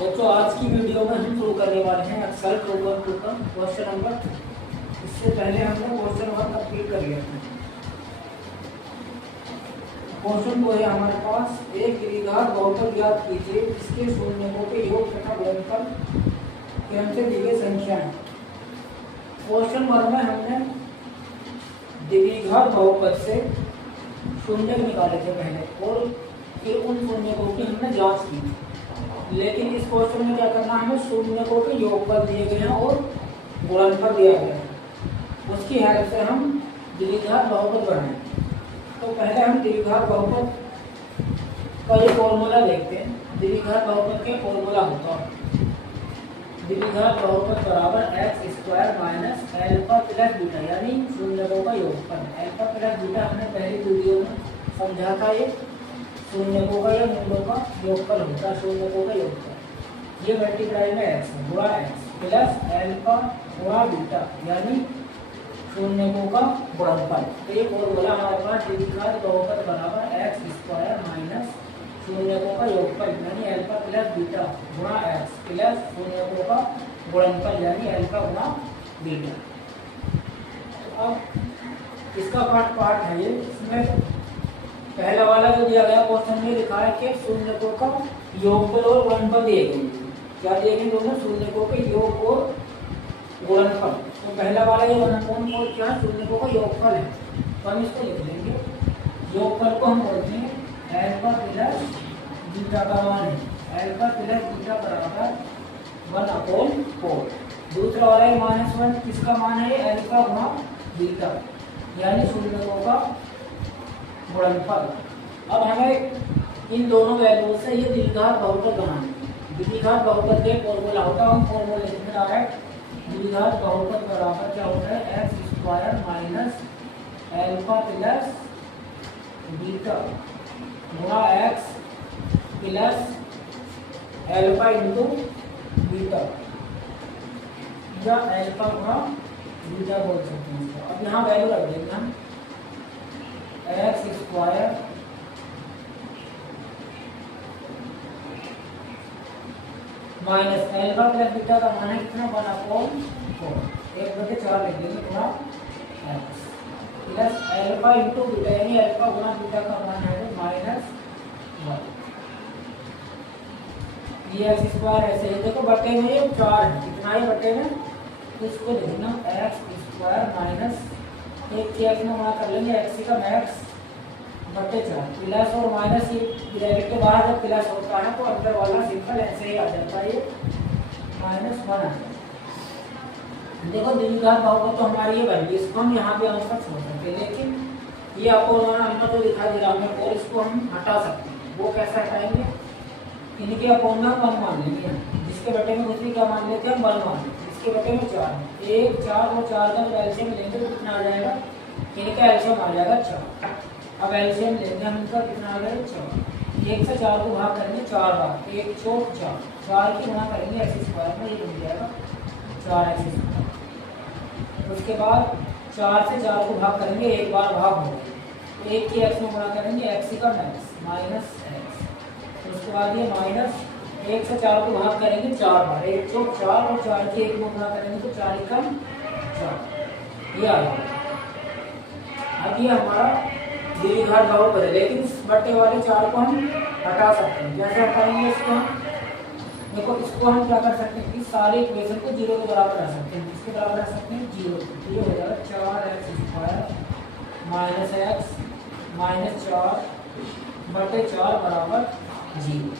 बच्चों आज की वीडियो में हम शुरू करने वाले हैं एक्सेल प्रोग्राम टू का क्वेश्चन नंबर। इससे पहले हमने क्वेश्चन 1 कंप्लीट कर लिया था। क्वेश्चन को है हमारे पास एक द्विघात बहुपद ज्ञात कीजिए इसके शून्यकों के योग तथा गुणनफल क्रम से दी गई संख्याएं। क्वेश्चन 1 में हमने द्विघात बहुपद से शून्य निकाले थे पहले और फिर उन शून्यकों की हमने जांच की। लेकिन इस क्वेश्चन में क्या करना है, हमें शून्यकों के योगफल दिए गए हैं और गुणनफल दिया गया है। उसकी हेल्प से हम द्विघात बहुपद बनाएं। तो पहले हम द्विघात बहुपद का जो फॉर्मूला देखते हैं। द्विघात बहुपद के फॉर्मूला होता है द्विघात बहुपद बराबर x square minus alpha plus beta, यानी शून्यकों का योगफल। एल्फा प्लस बीटा हमने पहली वीडियो में समझा था। ये शून्यकों का या मूलों का योगफल होता है। शून्यकों का योगफल ये मल्टीप्लाई में एक्स गुणा एक्स प्लस एल्फा गुणा बीटा, यानी शून्यकों का गुणनफल। तो ये फॉर्मूला हमारे पास द्विघात बहुपद बराबर एक्स स्क्वायर माइनस शून्यकों का योगफल यानी एल्फा प्लस बीटा गुणा एक्स प्लस शून्यकों का गुणनफल यानी एल्फा गुणा बीटा। तो अब इसका पार्ट है ये। इसमें पहला वाला जो दिया गया क्वेश्चन में लिखा है कि शून्यकों का योगफल और गुणनफल दिए गए। क्या दिए गए दोनों? शून्यकों के योग और गुणनफल। तो पहला वाला ये गुणनफल और क्या शून्यकों का योगफल है, तो हम इसको लिख लेंगे। योगफल को हम बोलते हैं एल्फा प्लस बीटा का मान है। एल्फा प्लस बीटा बराबर 1/4। दूसरा वाला है -1, किसका मान है? एल्फा गुणा बीटा यानी शून्यकों का गुणनफल। अब हमें इन दोनों वैल्यू से ये द्विघात बहुपद बनाना है। द्विघात बहुपद के फॉर्मूला होता है, हम फॉर्मूला लिखते हैं डायरेक्ट। द्विघात बहुपद बराबर क्या होता है? X square minus alpha plus beta गुणा X plus alpha into beta या एल्फा गुणा बीटा बोल सकते हैं इसको। अब यहाँ वैल्यू रख देंगे हम x square minus alpha plus beta का मान है कितना? 1/4। 1/4 लिख देंगे गुणा X plus alpha into beta यानी एल्फा गुणा बीटा का मान है -1। ये एक्स स्क्वायर ऐसे ही देखो बटे में ये 4 है, कितना ही बटे में, तो इसको लिखना एक्स स्क्वायर माइनस एक के एक्स में गुणा कर लेंगे एक्स का मैक्स बटे 4 प्लस और माइनस ये ब्रैकेट के बाहर जब प्लस होता है तो अंदर वाला सिंपल ऐसे ही आ जाता है, ये -1 आ जाता है। देखो द्विघात बहुपद तो हमारी ये वैल्यू, इसको हम यहाँ पे आंसर छोड़ सकते हैं, लेकिन ये आपको नंबर जो दिखाई दे रहा है और इसको हम हटा सकते हैं। वो कैसे हटाएंगे? इनके अपोन में 1 मान लेंगे। जिसके बटे में दूसरी क्या मान लेते हैं? 1 मान लेते हैं। इसके बटे में 4 है। 1 4 और 4 का एलसीएम लेंगे तो कितना आ जाएगा? इनका एलसीएम आ जाएगा 4। अब एलसीएम लेंगे हम इनका, कितना आ जाएगा? 4। 1 से 4 को भाग करेंगे 4 बार, 1 4 4 4 की गुणा करेंगे एक्स स्क्वायर में, ये बन जाएगा 4x स्क्वायर। उसके बाद 4 से 4 को भाग करेंगे, एक बार भाग हो गया, 1 के एक्स में गुणा करेंगे एक्स का मैक्स माइनस एक्स। उसके बाद ये माइनस 1 से 4 को भाग करेंगे 4 बार, 1 4 4 और 4 के 1 में गुणा करेंगे तो 4 का 4 ये आ गया। अब ये हमारा द्विघात बहुपद है, लेकिन इस बटे वाले 4 को हम हटा सकते हैं। कैसे हटाएंगे इसको? देखो इसको हम क्या कर सकते हैं, इस सारे इक्वेशन को 0 के बराबर रख सकते हैं। इसके बराबर रख सकते हैं 0। ये हो जाएगा 4x square minus x minus 4 बटे 4 बराबर 0।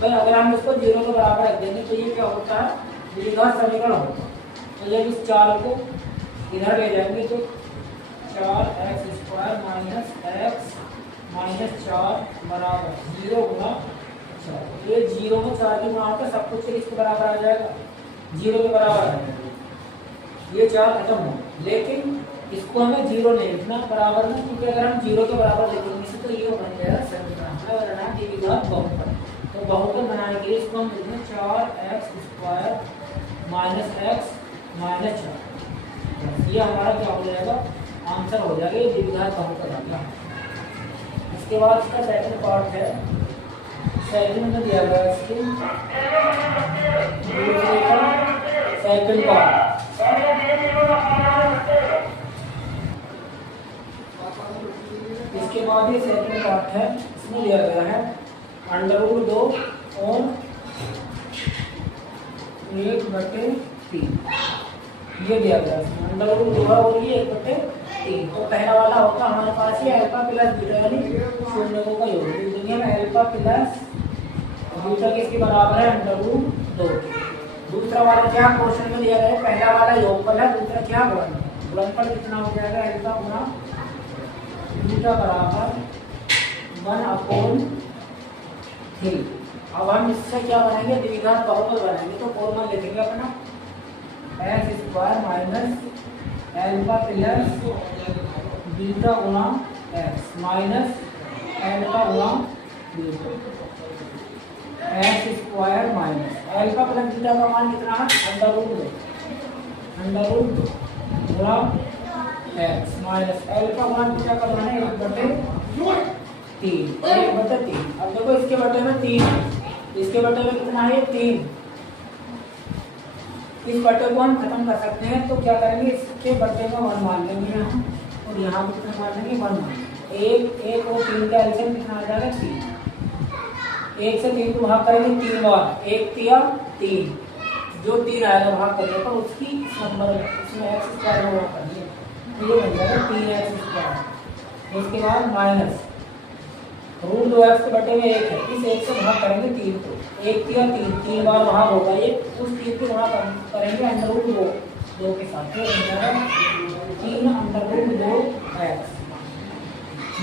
तो अगर हम इसको 0 के बराबर रख देंगे तो ये क्या होता है? द्विघात समीकरण होता है। तो जब इस 4 को इधर ले जाएंगे तो 4x square minus x minus 4 बराबर 0 गुणा 4। ये 0 में 4 की गुणा होकर सब कुछ इसके बराबर आ जाएगा, 0 के बराबर आ जाएगा। ये 4 खत्म हो, लेकिन इसको हमें 0 नहीं लिखना बराबर में, क्योंकि अगर हम 0 के बराबर लिखेंगे तो ये बन जाएगा समीकरण द्विघात बहुपद। तो बहुपद बनाने के लिए इसको हम लिखेंगे 4x square minus x minus 4। ये हमारा क्या हो जाएगा? आंसर हो जाएगा, ये द्विघात बहुपद आ गया। इसके बाद इसका सेकंड पार्ट है। सेकंड में दिया गया इसके सेकंड पार्ट, इसके बाद ये सेकंड पार्ट है, इसमें दिया गया है √2 और 1/3 ये दिया गया है √2 और ये 1/3। तो पहला वाला होगा हमारे पास ये अल्फा प्लस बीटा यानी शून्यकों का योग। दुनिया में अल्फा प्लस बीटा किसके बराबर है √2। दूसरा वाला क्या क्वेश्चन में दिया गया है, पहला वाला योगफल है, दूसरा क्या गुणनफल। गुणनफल कितना हो जाएगा अल्फा गुणा बीटा बराबर 1/3। अब हम इससे क्या बनाएंगे, द्विघात बहुपद बनाएंगे। तो फॉर्मूला लिखेंगे अपना x² minus alpha plus beta गुणा x माइनस अल्फा गुणा beta. x² minus alpha plus beta का मान कितना है √2 गुणा x माइनस अल्फा गुणा बीटा का मान है 1/3। अब देखो इसके बटे में 3, इसके बटे में कितना है 3। इस बटे को हम खत्म कर सकते हैं, तो क्या करेंगे इसके बटे में 1 मान लेंगे यहाँ, और यहाँ भी कितना मान लेंगे 1 मान। एक और 3 का एलसीएम कितना आ जाएगा 3। 1 से 3 को भाग करेंगे 3 बार, 1 तिया 3, जो 3 आएगा भाग करने पर उसकी नंबर इसमें x² में भाग करिए, ये बन जाएगा 3x²। इसके बाद माइनस √2x के बटे में 1 है, इस 1 से भाग करेंगे 3 को, 1 तिया 3 बार भाग होगा, ये उस 3 को गुणा करेंगे √2 के साथ, तो बन जाएगा 3√2x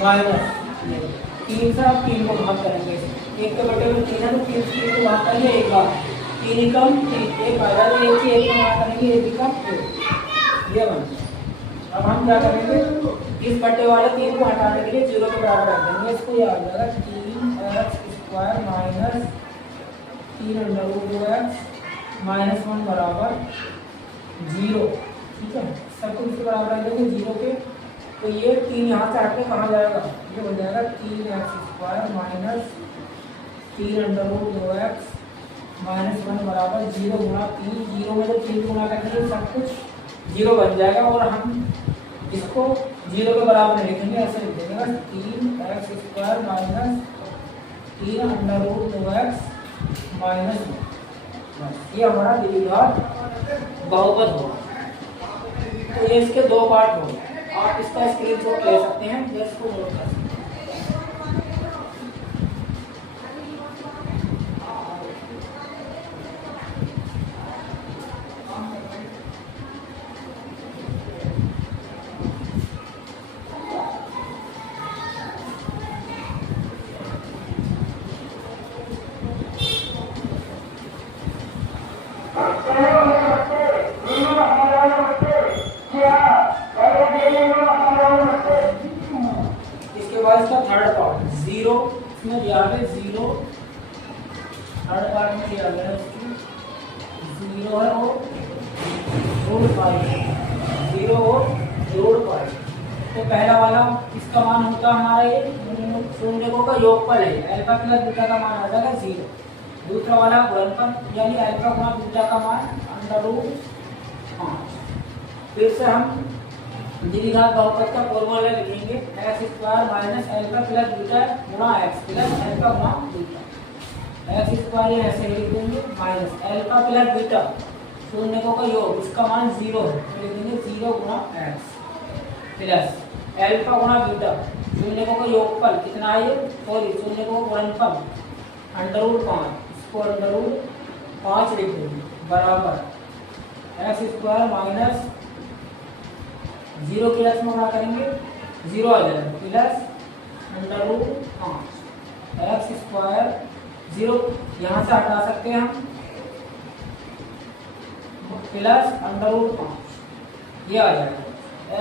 माइनस 3 से आप 3 को भाग करेंगे, 1 के बटे में 3 है तो 3 से 3 को भाग करेंगे एक बार, 3 कम 3 1 आ जाएगा, 1 से 1 को भाग करेंगे 1 कम 1, ये बन। अब हम क्या करेंगे, इस बटे वाले 3 को हटाने के लिए 0 के बराबर रख देंगे, इसको ये आ जाएगा 3x² माइनस 3√2x माइनस 1 बराबर 0। ठीक है, सब कुछ इसके बराबर रख देंगे 0 के, तो ये 3 यहाँ से हट के कहाँ जाएगा, ये बन जाएगा 3x² माइनस 3√2x माइनस 1 बराबर 0 गुणा 3। 0 में तो 3 गुणा करेंगे सब कुछ 0 बन जाएगा, और हम इसको 0 के बराबर नहीं लिखेंगे, ऐसे लिख देंगे बस 3x² माइनस 3√2x माइनस 1। ये हमारा द्विघात बहुपद होगा। तो ये इसके 2 पार्ट होंगे, आप इसका स्क्रीनशॉट ले सकते हैं, इसको नोट कर सकते हैं। इसके बाद इसका थर्ड पार्ट 0, इसमें दिया है 0, थर्ड पार्ट में दिया गया है इसकी 0 है और √5। तो पहला वाला इसका मान होता है हमारा ये शून्यकों का योगफल है, अल्फा प्लस बीटा का मान आ जाएगा 0। दूसरा वाला गुणनफल यानी अल्फा गुणा बीटा का मान √5। फिर से हम द्विघात बहुपद का फॉर्मूला लिखेंगे x² minus alpha plus beta गुणा x प्लस अल्फा गुणा बीटा। x² ये ऐसे लिख देंगे माइनस अल्फा प्लस बीटा शून्यकों का योग, इसका मान 0 है, तो लिख देंगे 0 गुणा x प्लस अल्फा गुणा बीटा शून्यकों का योगफल कितना है, सॉरी शून्यकों का गुणनफल √5, इसको √5 लिख देंगे बराबर x² माइनस 0 प्लस में क्या करेंगे 0 आ जाएगा प्लस √5 x² 0 यहाँ से हटा सकते हैं हम, प्लस √5 ये आ जाएगा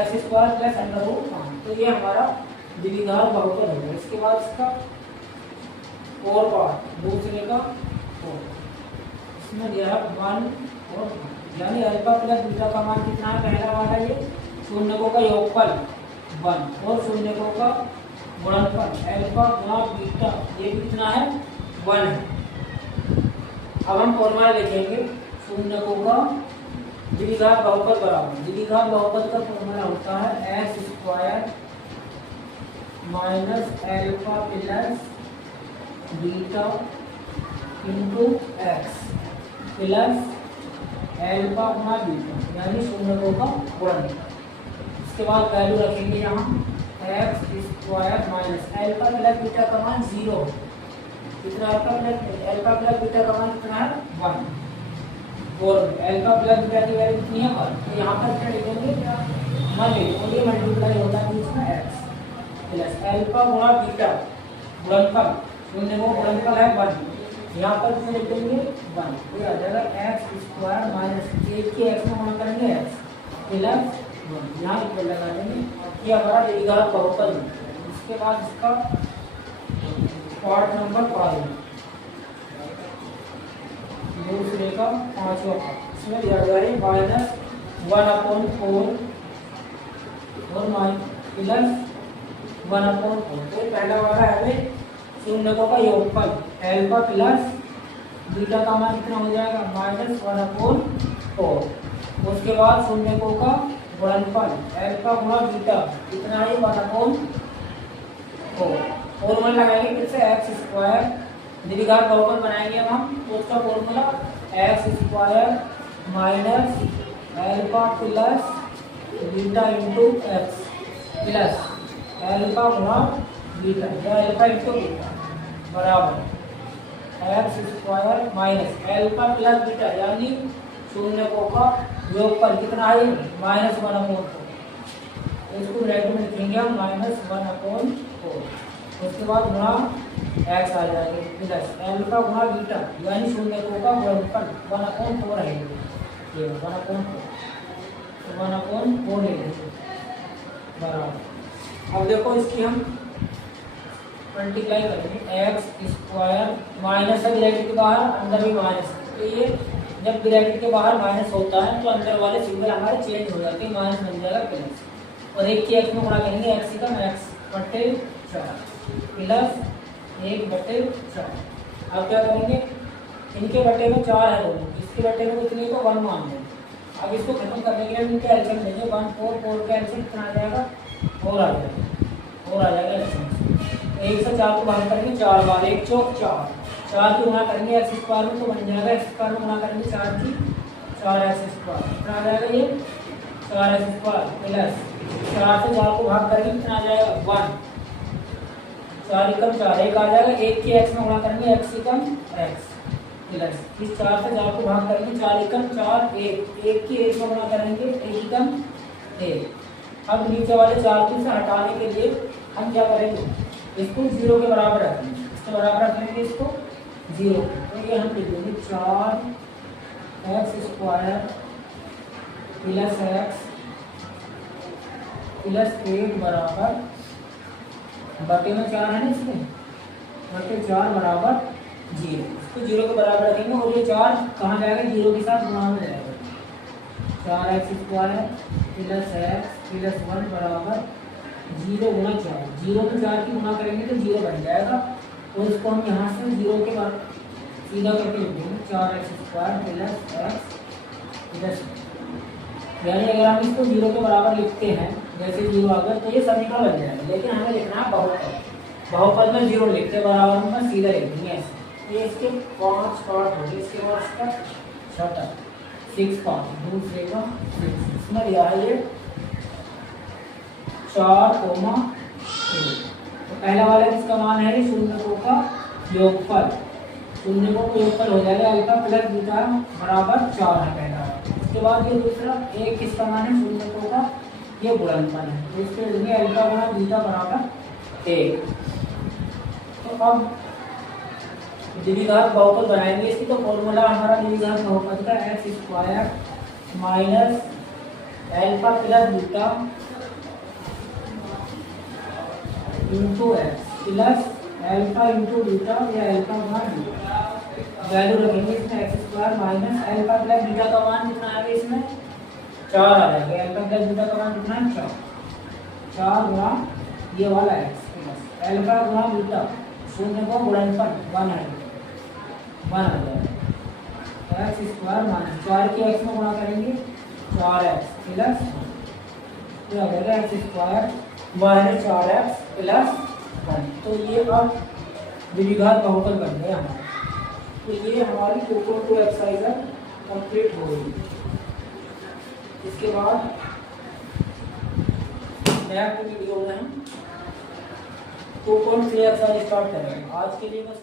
x² प्लस √5। तो ये हमारा द्विघात बहुपद हो गया। इसके बाद इसका और पार्ट दूसरे का 4, इसमें दिया है 1 और 1, यानी अल्फा प्लस बीटा का मान कितना है, पहला वाला ये शून्यकों का योगफल 1 और शून्यकों का गुणनफल अल्फा गुणा बीटा, ये कितना है 1 है। अब हम फॉर्मूला लिखेंगे शून्यकों का द्विघात बहुपद बराबर, द्विघात बहुपद का फॉर्मूला होता है X square minus alpha plus beta into x plus alpha गुणा बीटा, यानी शून्यकों का गुणन। इसके बाद वैल्यू रखेंगे यहाँ x square minus alpha plus beta का मान 0, कितना एल्फा प्लस बीटा का मान कितना है 1, और एल्फा प्लस बीटा की वैल्यू कितनी है 1, तो यहाँ पर क्या लिखेंगे 1 मल्टीप्लाई होता है बीच में एक्स प्लस एल्फा गुणा बीटा गुणनफल, शून्य को गुणनफल है 1, यहाँ पर कितने लिखेंगे 1, तो आ जाएगा एक्स स्क्वायर माइनस एक के एक्स में गुणा करेंगे एक्स प्लस 1, यहाँ इक्वल लगा देंगे। ये हमारा द्विघात बहुपद। इसके बाद इसका पार्ट नंबर 5 दूसरे का 5वां पार्ट, इसमें दिया गया है माइनस 1/4 और प्लस 1/4, तो पहला वाला है शून्यकों का योगफल एल्फा प्लस बीटा का मान कितना हो जाएगा -1/4, उसके बाद शून्यकों का गुणनफल एल्फा गुणा बीटा कितना है 1/4, फॉर्मूला लगाएंगे फिर से एक्स स्क्वायर, द्विघात बहुपद बनाएंगे हम, तो उसका formula x square minus alpha plus beta into x plus alpha गुणा बीटा या एल्फा इंटू बीटा बराबर x square minus alpha plus beta यानी शून्यकों का योगफल कितना है -1/4, इसको ब्रैकेट में लिखेंगे हम -1/4, उसके बाद गुणा एक्स आ जाएगा प्लस एल्फा गुणा बीटा यानी शून्यकों का गुणनफल 1/4 है, ये 1/4 ले लेंगे बराबर। अब देखो इसकी हम मल्टीप्लाई करेंगे एक्स स्क्वायर माइनस है ब्रैकेट के बाहर, अंदर भी माइनस, तो ये जब ब्रैकेट के बाहर माइनस होता है तो अंदर वाले सिंबल हमारे चेंज हो जाते हैं, माइनस बन जाएगा प्लस, और एक के एक्स में गुणा करेंगे एक्स का एक्स बटे 4 प्लस 1/4। अब क्या करेंगे इनके बटे में 4 है दोनों, इसके बटे में कितने को 1 मान लेंगे। अब इसको खत्म करने के लिए इनके एल्सियम लेंगे 1 4 का एल्सियम कितना आ जाएगा 4 आ जाएगा, 4 आ जाएगा एल्सियम। 1 से 4 को भाग करेंगे 4 बार, 1 चौक 4, 4 की गुणा करेंगे एक्स स्क्वायर में तो बन जाएगा एक्स स्क्वायर में गुणा करेंगे 4 की 4 एक्स स्क्वायर, कितना आ जाएगा ये 4 एक्स स्क्वायर प्लस 4 से 4 को भाग करेंगे कितना आ जाएगा 1, 4 एकम 4 1 आ जाएगा, 1 की एक्स में गुणा करेंगे एक्स एकम एक्स प्लस इस 4 से 4 को भाग करेंगे 4 एकम 4 1 की 1 में गुणा करेंगे 1 एकम 1। अब नीचे वाले 4 को से हटाने के लिए हम क्या करेंगे इसको 0 के बराबर रखेंगे, इसके बराबर रखेंगे इसको 0, तो ये हम लिख देंगे 4 x square plus x plus 1 बराबर बटे में 4 है ना, इसमें बटे 4 बराबर 0, इसको 0 के बराबर रखेंगे और ये 4 कहाँ जाएगा 0 के साथ गुणा में जाएगा, 4 x square plus x plus 1 बराबर 0 गुणा 4, 0 तो 4 की गुणा करेंगे तो 0 बन जाएगा, तो इसको हम यहाँ से 0 के बाद सीधा करके लिख देंगे 4 x square plus x plus, यानी अगर हम इसको 0 के बराबर लिखते हैं जैसे 0 आ गया तो ये समीकरण बन जाएगा, लेकिन हमें लिखना है बहुपद, बहुपद में 0 लिखते बराबर में सीधा लिख देंगे ऐसे। ये इसके 5 पार्ट हो गए, इसके बाद इसका छठा 6 पार्ट, दूसरे का 6, इसमें दिया है ये 4, 3, तो पहला वाला किसका मान है शून्यकों का योगफल, शून्यकों का योगफल हो जाएगा अल्फा प्लस बीटा बराबर 4 है पहला। उसके बाद ये दूसरा एक किसका मान है शून्यकों का ये गुणनफल है, तो इसके लिए अल्फा गुणा बीटा बराबर 1। तो अब द्विघात बहुपद बनाएंगे इसकी, तो फॉर्मूला हमारा द्विघात बहुपद का x square minus alpha plus beta into x plus alpha into beta या एल्फा गुणा बीटा, वैल्यू रखेंगे इसमें x square minus alpha plus beta का मान कितना आएगा इसमें 4 आ जाएगा, एल्फा प्लस बीटा का मान कितना है 4 गुणा ये वाला एक्स प्लस एल्फा गुणा बीटा शून्य को गुणनफल 1 है 1 आ जाएगा, एक्स स्क्वायर माइनस 4 की एक्स में गुणा करेंगे 4x plus x square minus 4x plus 1। तो ये अब द्विघात बहुपद बन गया हमारा। तो ये हमारी 2.2 एक्सरसाइज कंप्लीट हो गई। इसके बाद नेक्स्ट वीडियो में हम 2.3 एक्सरसाइज स्टार्ट करेंगे। आज के लिए बस